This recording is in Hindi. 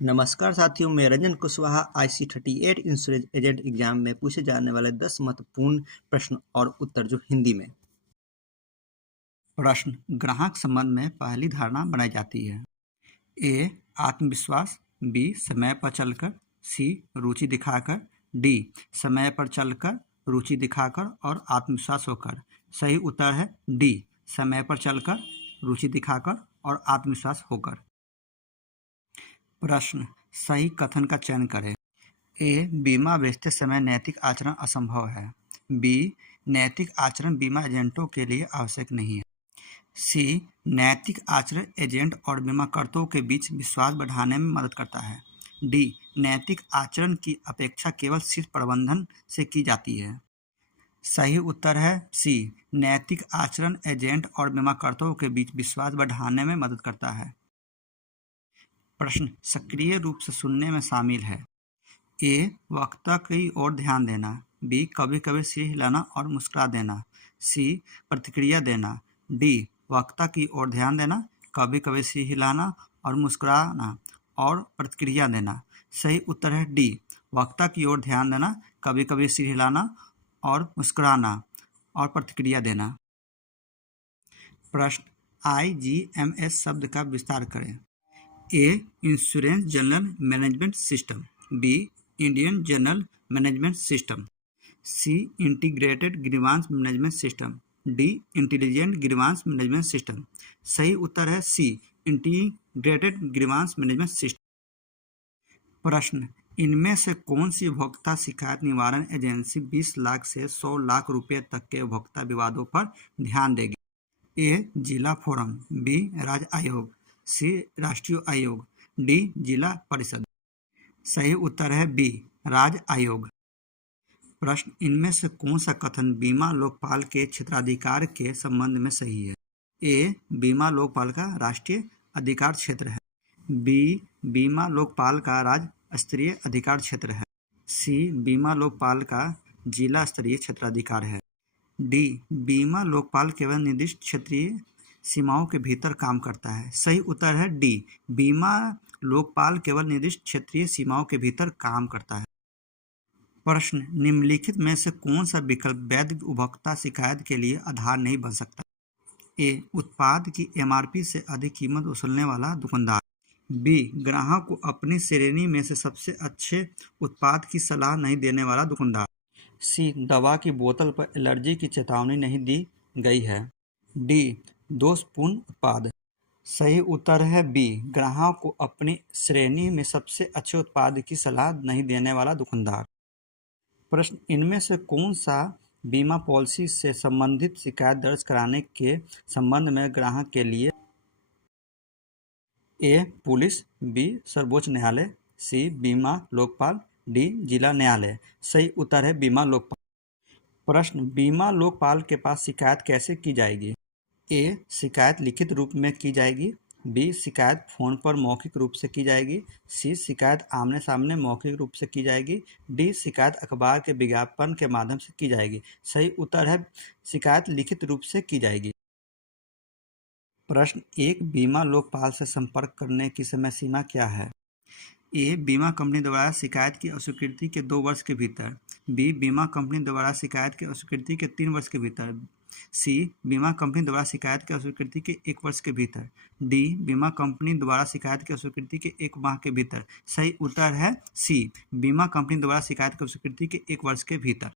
नमस्कार साथियों, मैं Ranjan Kushwaha IC38 insurance agent exam में पूछे जाने वाले 10 महत्वपूर्ण प्रश्न और उत्तर जो हिंदी में। प्रश्न: ग्राहक संबंध में पहली धारणा बनाई जाती है। ए. आत्मविश्वास, बी. समय पर चलकर, सी. रुचि दिखाकर, डी. समय पर चलकर, रुचि दिखाकर और आत्मविश्वास होकर। सही उत्तर है डी. समय पर चलकर, रुचि दिखाकर और आत्मविश्वास होकर। प्रश्न: सही कथन का चयन करें। ए. बीमा बेचते समय नैतिक आचरण असंभव है। बी. नैतिक आचरण बीमा एजेंटों के लिए आवश्यक नहीं है। सी. नैतिक आचरण एजेंट और बीमाकर्ताओं के बीच विश्वास बढ़ाने में मदद करता है। डी. नैतिक आचरण की अपेक्षा केवल शीर्ष प्रबंधन से की जाती है। सही उत्तर है सी. नैतिक आचरण एजेंट और बीमाकर्ताओं के बीच विश्वास बढ़ाने में मदद करता है। प्रश्न: सक्रिय रूप से सुनने में शामिल है। ए. वक्ता की ओर ध्यान देना, बी. कभी कभी सिर हिलाना और मुस्कुरा देना, सी. प्रतिक्रिया देना, डी. वक्ता की ओर ध्यान देना, कभी कभी सिर हिलाना और मुस्कुराना और प्रतिक्रिया देना। सही उत्तर है डी. वक्ता की ओर ध्यान देना, कभी कभी सिर हिलाना और मुस्कुराना और प्रतिक्रिया देना। प्रश्न: IGMS शब्द का विस्तार करें। A. Insurance general management system, B. Indian general management system, C. Integrated grievance management system, D. Intelligent grievance management system. सही उत्तर है C. Integrated grievance management system. प्रश्न: इनमें से कौन सी उपभोक्ता शिकायत निवारण एजेंसी 20 लाख से 100 लाख रुपए तक के उपभोक्ता विवादों पर ध्यान देगी? ए. जिला फोरम, बी. राज्य आयोग, सी. राष्ट्रीय आयोग, डी. जिला परिषद। सही उत्तर है बी. राज्य आयोग। प्रश्न: इनमें से कौन सा कथन बीमा लोकपाल के क्षेत्राधिकार के संबंध में सही है? ए. बीमा लोकपाल का राष्ट्रीय अधिकार क्षेत्र है, बी. बीमा लोकपाल का राज्य स्तरीय अधिकार क्षेत्र है, सी. बीमा लोकपाल का जिला स्तरीय क्षेत्राधिकार है, डी. बीमा लोकपाल केवल निर्दिष्ट क्षेत्रीय सीमाओं के भीतर काम करता है। सही उत्तर है डी. बीमा लोकपाल केवल निर्दिष्ट क्षेत्रीय सीमाओं के भीतर काम करता है। प्रश्न: निम्नलिखित में से कौन सा विकल्प वैध उपभोक्ता शिकायत के लिए आधार नहीं बन सकता? ए. उत्पाद की MRP से अधिक कीमत वसूलने वाला दुकानदार, बी. ग्राहक को अपनी श्रेणी में से सबसे अच्छे उत्पाद की सलाह नहीं देने वाला दुकानदार, सी. दवा की बोतल पर एलर्जी की चेतावनी नहीं दी गई है, डी. दोषपूर्ण उत्पाद। सही उत्तर है बी. ग्राहक को अपनी श्रेणी में सबसे अच्छे उत्पाद की सलाह नहीं देने वाला दुकानदार। प्रश्न: इनमें से कौन सा बीमा पॉलिसी से संबंधित शिकायत दर्ज कराने के संबंध में ग्राहक के लिए? ए. Police, B. सर्वोच्च न्यायालय, सी. बीमा लोकपाल, डी. जिला न्यायालय। सही उत्तर है बीमा लोकपाल। प्रश्न: बीमा लोकपाल के पास शिकायत कैसे की जाएगी? ए. शिकायत लिखित रूप में की जाएगी, बी. शिकायत फोन पर मौखिक रूप से की जाएगी, सी. शिकायत आमने सामने मौखिक रूप से की जाएगी, डी. शिकायत अखबार के विज्ञापन के माध्यम से की जाएगी। सही उत्तर है शिकायत लिखित रूप से की जाएगी। प्रश्न: एक बीमा लोकपाल से संपर्क करने की समय सीमा क्या है? ए. बीमा कंपनी द्वारा शिकायत की अस्वीकृति के 2 वर्ष के भीतर, बी. बीमा कंपनी द्वारा शिकायत की अस्वीकृति के 3 वर्ष के भीतर, सी. बीमा कंपनी द्वारा शिकायत की अस्वीकृति के 1 वर्ष के भीतर, डी. बीमा कंपनी द्वारा शिकायत की अस्वीकृति के 1 माह के भीतर। सही उत्तर है सी. बीमा कंपनी द्वारा शिकायत की अस्वीकृति के 1 वर्ष के भीतर।